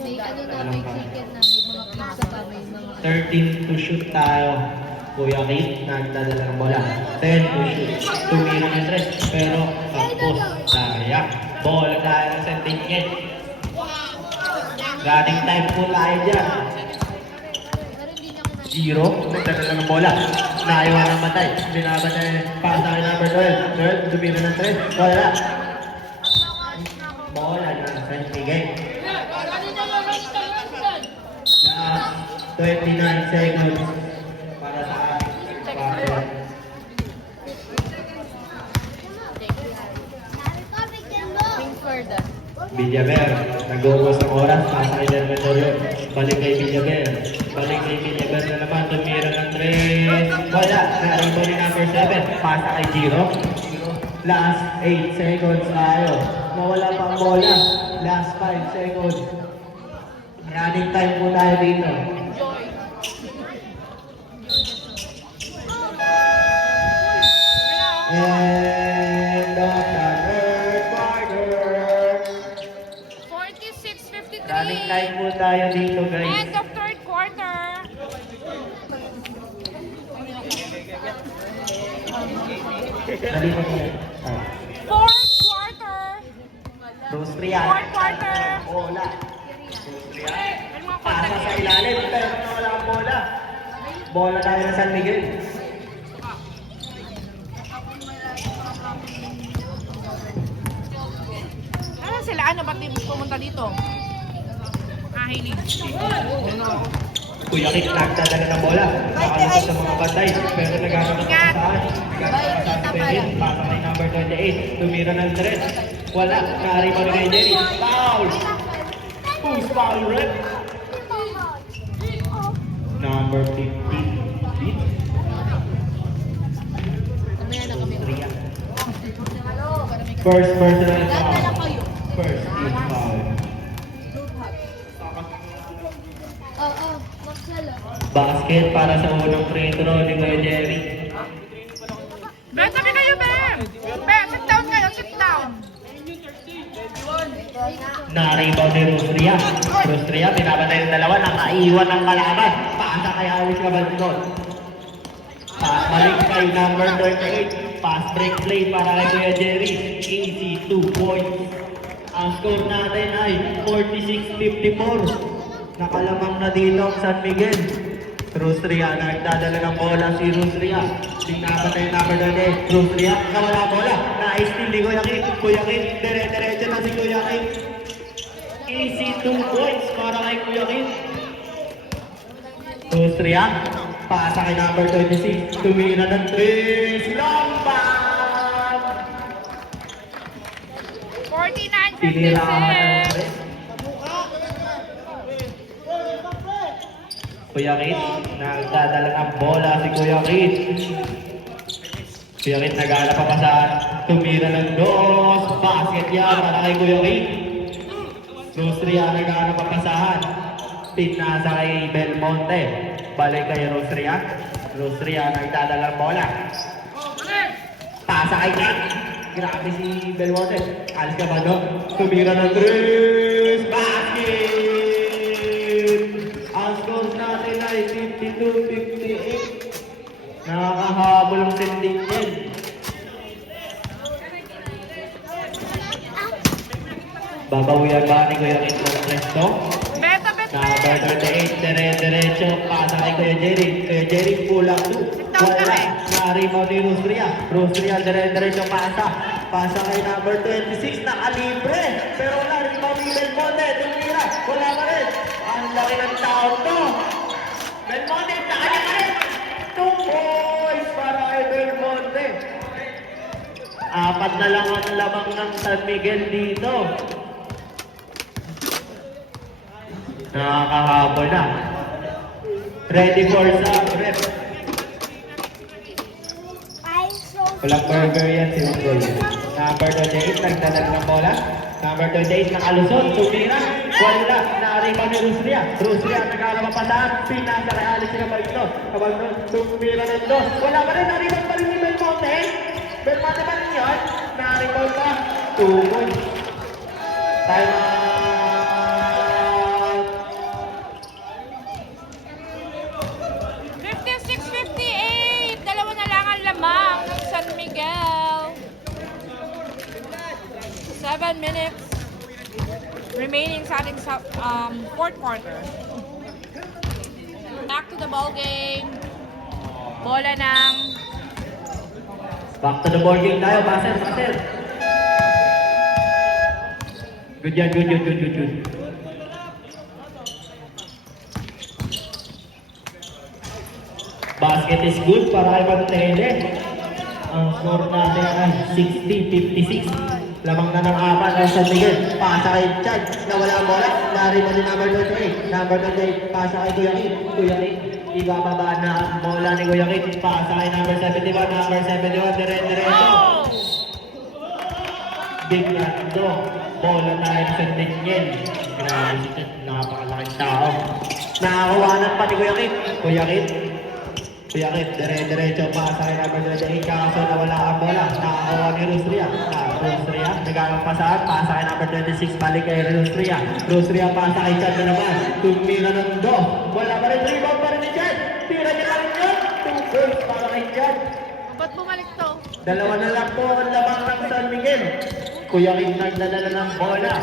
May ano na, may chicken na, may mga pizza pa, may mga... 13 to shoot tayo. Kuya Kate, nagdadala ng bola. 10 to shoot. Tumira ng tres. Pero, tapos, sayang. Bola tayo ng sentingit. Running time po tayo dyan. Pero hindi niya ako na... Zero, nagdadala ng bola. Naiwan ng matay. Binabatay. Pasa kay number 12. 12, tumira ng tres. Wala. Bola ng sentingit. Last 29 seconds para sa para Pink further. Villaver. Nag-uubos ng oras. Pasa kay Dermetorio. Balik kay Villaver. Balik kay Villaver na naman. Tumira ng 3. Wala. Naribo ni number 7. Pasa kay Giro. Last 8 seconds tayo. Nawala pa ang bola. Last 5 seconds. Running time po tayo dito. Enjoy. And on the third quarter. 46-53. Running time po tayo dito, guys. End of third quarter. Dali po po. Fourth quarter. Rostria. Fourth quarter. Bola. Rostria. Ano mga Pasa contact sa ilalim, pero wala ang bola. Bola tayo ng San Miguel. Ano sila? Ano ba't di pumunta dito? Ah, Hailey. Kuya Kik, nagdadala ng bola. Nakalusot sa mga bantay, pero nagkakaroon ng Ingat. pasahan. Nagkakaroon ng pasahan. Pasa kay number 28. Tumira ng 3. Wala. Naariba ni kay Jerry. Foul! Who's foul, red? Number 15. Beat. Mamaya na kami. Ria. First personal Lahat na lang foul. kayo. First team foul. Oo, magsala. Basket para sa unang free throw ni Kuya Jerry. Ben, sabi kayo, Ben! Ben, sit down kayo, sit down! Na-rebound ni Rostria. Rostria, binabatay ng dalawa, nakaiwan ng kalaban. Paasa kay Alice Cabaldon. Balik kay number 28. Pass break play para kay Kuya Jerry. Easy 2 points. Ang score natin ay 46-54. Nakalamang na dito ang San Miguel. Rostria, nagdadala ng bola si Rostria. Binabatay ng number 28. Rostria, nawala bola. Na-steal ni Kuya Kit. Kuya Kit, dire-diretso na si Kuya Kit. Easy 2 points para kay Kuya Kit. Rostria, pasa kay number 26. Tumira ng 3. Lomban! Tinira ka ng 49-56. 3. Kuya Kit, nagdadala ng bola si Kuya Kit. Kuya Kit nagala pa sa tumira ng 2. Basket yan para kay Kuya Kit. Rostria nagana pa pasahan. Pinasa kay Belmonte. Balik kay Rostria. Rostria nagdadala ng bola. Pasa kay Kit. Grabe si Belmonte. Alis ka ba doon? Tumira ng 3. Basket! Ang score natin ay 52-58. yan ba ni Kuya Kit ng Presto? Beta, bet, Number 38, dire-diretso, pasa kay Kuya Jerry. Kuya Jerry, kulang 2. Wala, na-rebound ni Rustria. Rustria, dire-diretso, pasa. Pasa kay number 26, nakalibre. Pero wala, rebound ni Belmonte. Tumira, wala pa rin. Ang laki ng tao to. Belmonte, nakanya ka rin. 2 points para kay Belmonte. 4 na lang ang lamang ng San Miguel dito. Nakakahabol na. Ready for some rep. Walang burger yan si Unggoy. Number 28, nagdalag ng bola. Number 28, nakalusot. Tumira. Wala. Naaripan ni Rustria. Rustria, nagkakapapasahan. Pinasa kay Alice na Marino. Kabalo, tumira ng dos. Wala pa rin. Naaripan pa rin ni Belmonte. Belmonte pa rin yun. Naaripan pa. 2 points. Time out. 56-58. Dalawa na lang ang lamang ng San Miguel. 7 minutes remaining sa ating fourth quarter. Back to the ball game. Bola ng Back to the board game tayo. Baser. Good yan, good. Basket is good para kay Pantele. Ang score natin ay 60-56. Lamang na ng 4 ng San Miguel. Pasa kay Chad. Nawala ang bola. Nariman ni number 28. Number 28. Pasa kay Kuya Kit. Kuya Kit. Ibababa na ang bola ni Kuya Kit. Pasa kay number 71. Number 71. Dire-diretso. Big Nando. Bola tayo sa San Miguel. Grabe si Chad. Napakalaking tao. Nakakuwanan pa ni Kuya Kit. Kuya Kit, dire-diretso pa sa kay number 28. Kaso nawala ang bola. Nakakuha ni Rustria. Rustria, nagkakapasahan. Pasa kay number 26. Balik kay Rustria. Rustria pasa kay Chad na naman. Tumira ng do. Wala pa rin. Rebound pa rin ni Chad. Tira niya pa rin yun. 2 goals para kay Chad. ba't bumalik to? Dalawa na lang po ang lamang ng San Miguel. Kuya Kit nagdadala ng bola.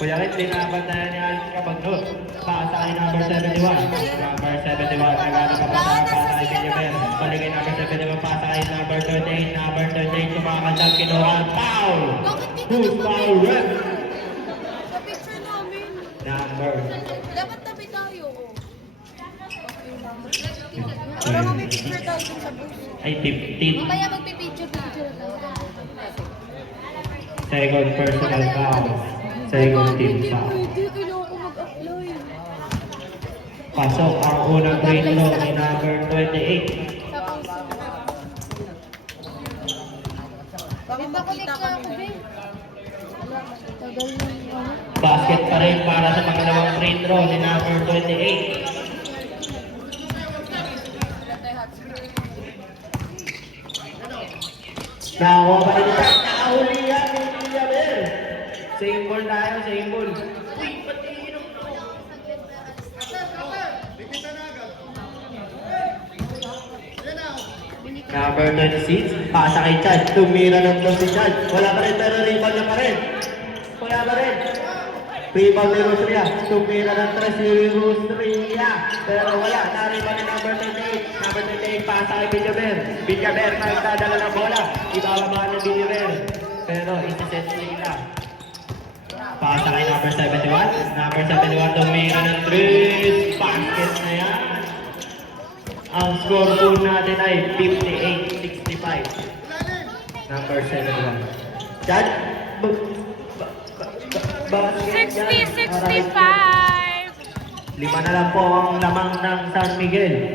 Kuya Kit, tinabantayan ni Alice Cabagno. Pasa kay number 71. Number 71, nagkakapasahan. Pasa kay Villaver. Balik kay number 71. Pasa kay number 38. Number 38, kumakasal. Kinuha ang foul. Who's foul rep? Sa picture namin. Number. Dapat tabi tayo. Para may picture tayo dun sa bus. Ay, 15. Mamaya magpipicture tayo. Second personal foul. Second team foul. Hindi, kailangan ko mag-apply. Pasok ang unang free throw ni number 28. Sa puso. Bakit makita kami? Tagal na ano? Basket pa rin para sa pangalawang free throw ni number 28. Nakakuha pa rin siya. Nakahuli yan ni Villaver. Same ball tayo, same ball. Uy, pati inom to. Number 26, pasa kay Chad. Tumira ng to si Chad. Wala pa rin, pero rebound niya pa rin. Wala pa rin. Rebound ni Rustria. Tumira ng 3 si Rustria. Pero wala. Nariban ni number 28. Number 28, pasa kay Villaver. Villaver, nagdadala ng bola. Ibababa ng Villaver. Pero isa-set nila. Pasa kay number 71. Number 71, tumira ng 3. Basket na yan. Ang score po natin ay 58-65. Number 71. Chad, basket yan. 60-65. 5 na lang po ang lamang ng San Miguel.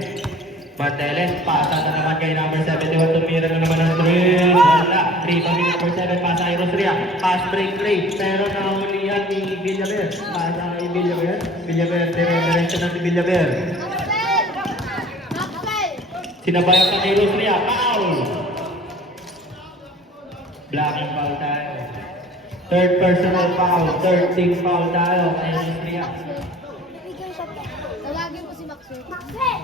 Mateles, pasa na naman kay number 71. Tumira na naman ng 3. Wala. Rebound ni number 7. Pasa kay Rustria. Pass break play. Pero nahulihan ni Villaver. Pasa kay Villaver. Villaver, dire-diretso na si Villaver. Sinabayan pa ni Rustria. Foul! Blocking foul tayo. Third personal foul. Third team foul tayo kay Rustria. Tawagin mo si Maxwell.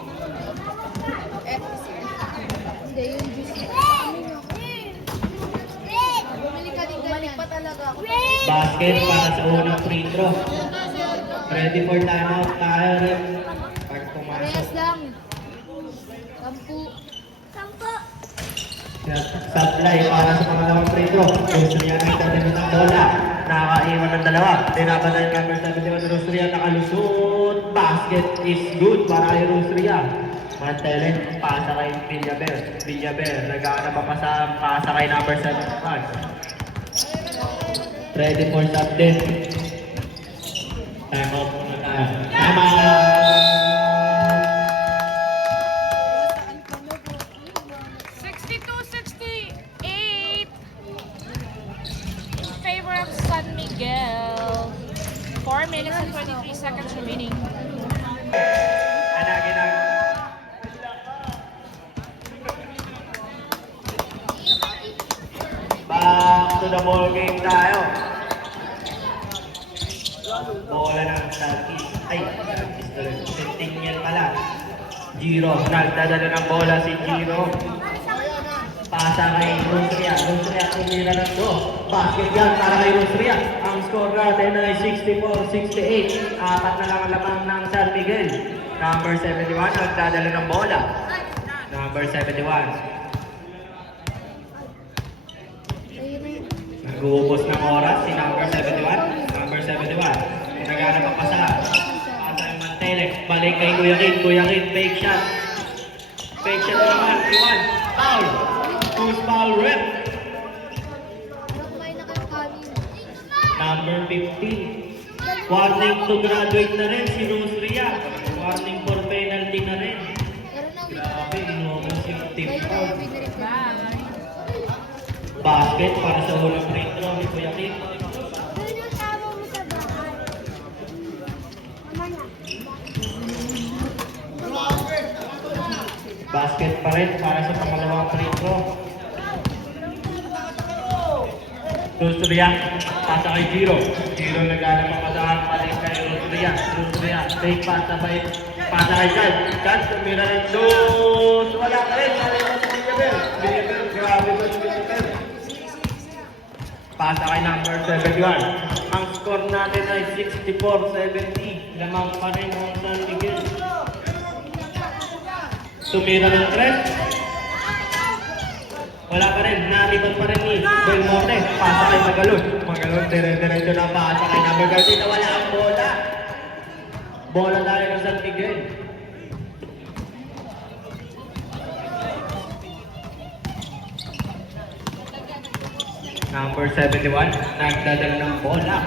Hindi, yung juice. Bumili ka din ganyan. Bumalik pa talaga ako. Basket para sa unang free throw. Ready for timeout tayo, ref. Pag pumasok. Parehas lang. 10. Supply para sa pangalawang free throw. Rosria nagtatanong ng bola. Nakakaiwan ng dalawa. Tinapatan yung number 71. Rosria nakalusot. Basket is good para kay Rosria. Mantele, pasa kay Villaber. Villaber, nag-aana pa pasa kay number 75. Ready for stop din. Time out muna tayo. Time out! 62-68 in favor of San Miguel. 4 minutes and 23 seconds remaining. Anagin ang back to the ball game tayo. Bola ng Southeast. Ay, Southeast tuloy. Centennial pala. Giro. Nagdadala ng bola si Giro. Pasa kay Rosria. Rosria tumira ng do. Basket yan para kay Rosria. Ang score natin ay 64-68. Apat na lang ang lamang ng San Miguel. Number 71 nagdadala ng bola. Number 71. Nag-uubos ng oras si number 71. Number 71. Naghanap ang pasa. Pasa yung Mantele. Balik kay Kuya Kid. Kuya Kid, fake shot. Fake shot naman. Iwan. Foul. Who's foul rep? Number 15. Warning to graduate na rin si Rosria. Warning for penalty na rin. Grabe, inubos yung team foul. Basket para sa unang free throw ni Kuya Kid. Basket pa rin para sa pangalawang free throw. Rosria, pasa kay Giro. Giro nag-alam ang pasahan pa rin kay Rosria. Rosria, take pass sabay. Pasa kay Chad. Chad, tumira rin doon. Wala ka rin. Sabi mo sa Villaber. Villaber, grabe ba si Villaber? Pasa kay number 71. Ang score natin ay 64-70. Lamang pa rin ang San Miguel. Tumira ng 3. Wala pa rin. Nariban pa rin ni Belmonte. Pasa kay Magalon. Magalon, dire-diretso na pasa kay number 30. Wala ang bola. Bola tayo ng San Miguel. Number 71, nagdadala ng bola.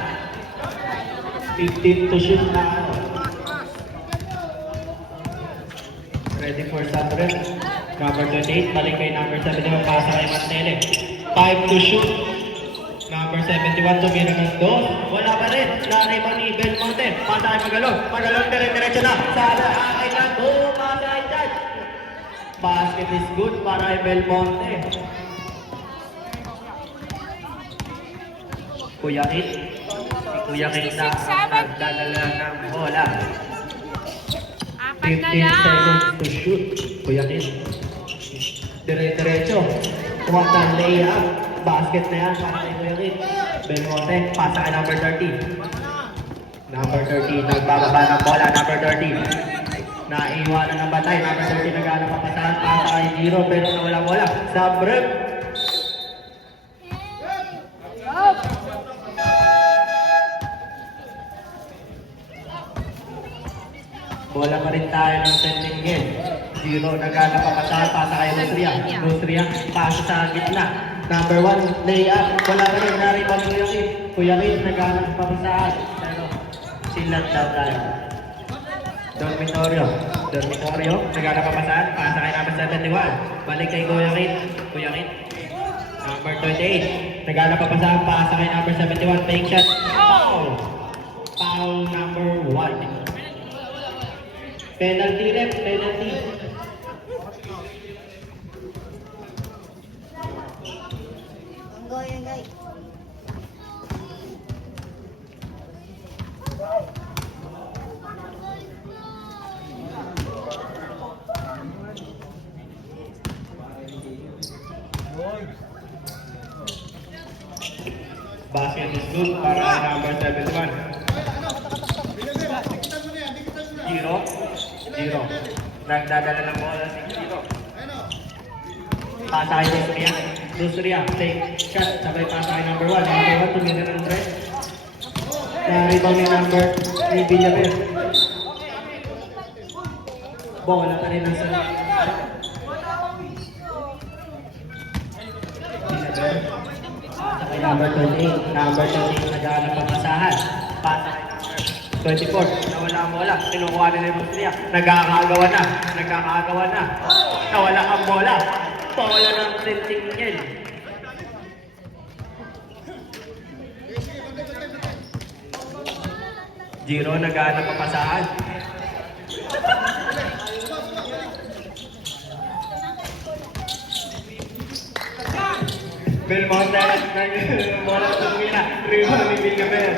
15 to shoot na ano. Ready for Sabret. Number 28, balik kay number 71, pasa kay Mantele. 5 to shoot. Number 71, tumira ng 2. Wala pa rin. Lari pa ni Belmonte. Pasa kay Magalon. Magalon, dire-diretso na. Sana akay na. Pasa kay Chad. Basket is good para kay Belmonte. Kuya Kid. Kuya Kid na nagdadala ng bola. 15 seconds to shoot. Kuya Kid. Dire-diretso. What a layup. Basket na yan para kay Kuya Kid. Belmonte, pasa kay number 30. Number 30, nagbababa ng bola. Number 30. Naiwanan ng batay. Number 30, nag-aano pa pasahan. Pasa kay Giro, pero nawala bola. Sabrep. Bola pa rin tayo ng Centennial. Giro, nagana pa pasahan, pasa kay Rosria. Rosria, pasa sa gitna. Number 1, layup. Wala pa rin, naripan Kuya Kid. Kuya Kid, nagana pa pasahan. Pero, silat daw tayo. Dormitorio. Dormitorio, nagana pa pasahan, pasa kay number 71. Balik kay Kuya Kid. Kuya Kid. Number 28, nagana pa pasahan, pasa kay number 71. Fake shot. Foul! Foul number 1. Penalty rep, penalty. Goy. Basket is good para kay number 71. Giro. Nagdadala ng bola si Giro. Pasa kay Rustria. Take shot. Sabay pasa kay number 1. Number 1, tumira ng threat. Na-rebound ni number ni Villaver. Bola pa rin ang sa Villaver. Pasa kay number 28. Number 28 naghahanap ang pasahan. Pasa kay number 24. Nawala ang bola. Kinukuha nila yung Rustria. Nagkakagawa na. Nawala ang bola. Bola ng Sentinel. Giro naghahanap ang pasahan. Belmonte bola sa tumira. Rebound ni Villaver.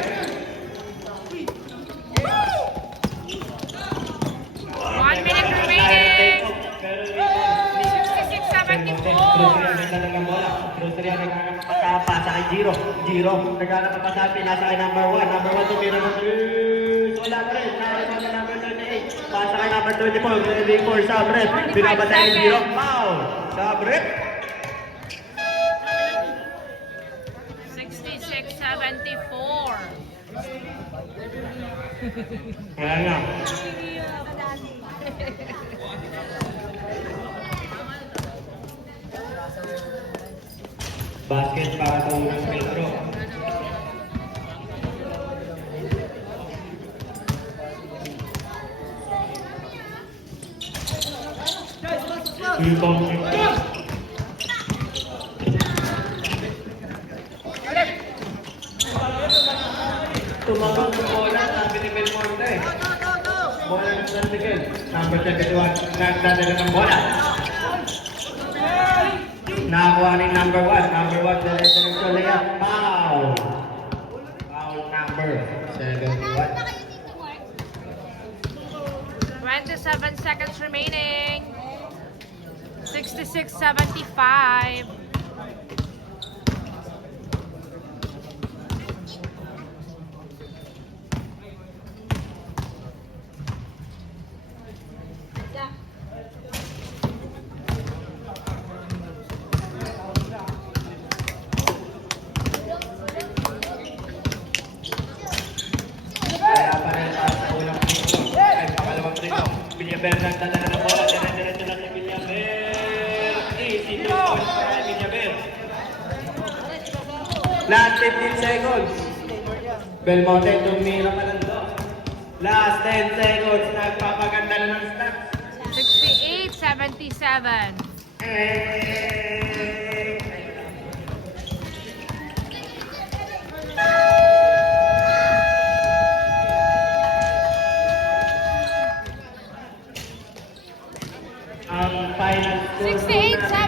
1 minute remaining. 66-74. Rustria naghahanap ang pasahan. Pasa kay Giro. Giro naghahanap ang pasahan. Pinasa kay number 1. Number 1 tumira ng wala pa rin. Nakalimang na number 38. Pasa kay number 24. Ready for Sabret. Binabatay ni Giro. Foul. Sabret. 66-74. Kaya nga. Basket para sa unang Pedro. Rebound. Tumawag ng bola, sabi ni Belmonte. Bola ng San Miguel. Number 71, nagdadala ng bola. Nakakuha ni number 1. Number 1, diretso ng Solea. Foul. Foul number 71. 27 seconds remaining. 66-75. Kaya pa rin para sa unang prito. Ay, pangalawang prito. Villaver nagdadala ng bola. Diretso na si Villaver. Easy 2 points para Villaver. Last 15 seconds. Belmonte, tumira pa lang doon. Last 10 seconds. Nagpapaganda na ng stats. 68-77. Ang final score 68-77.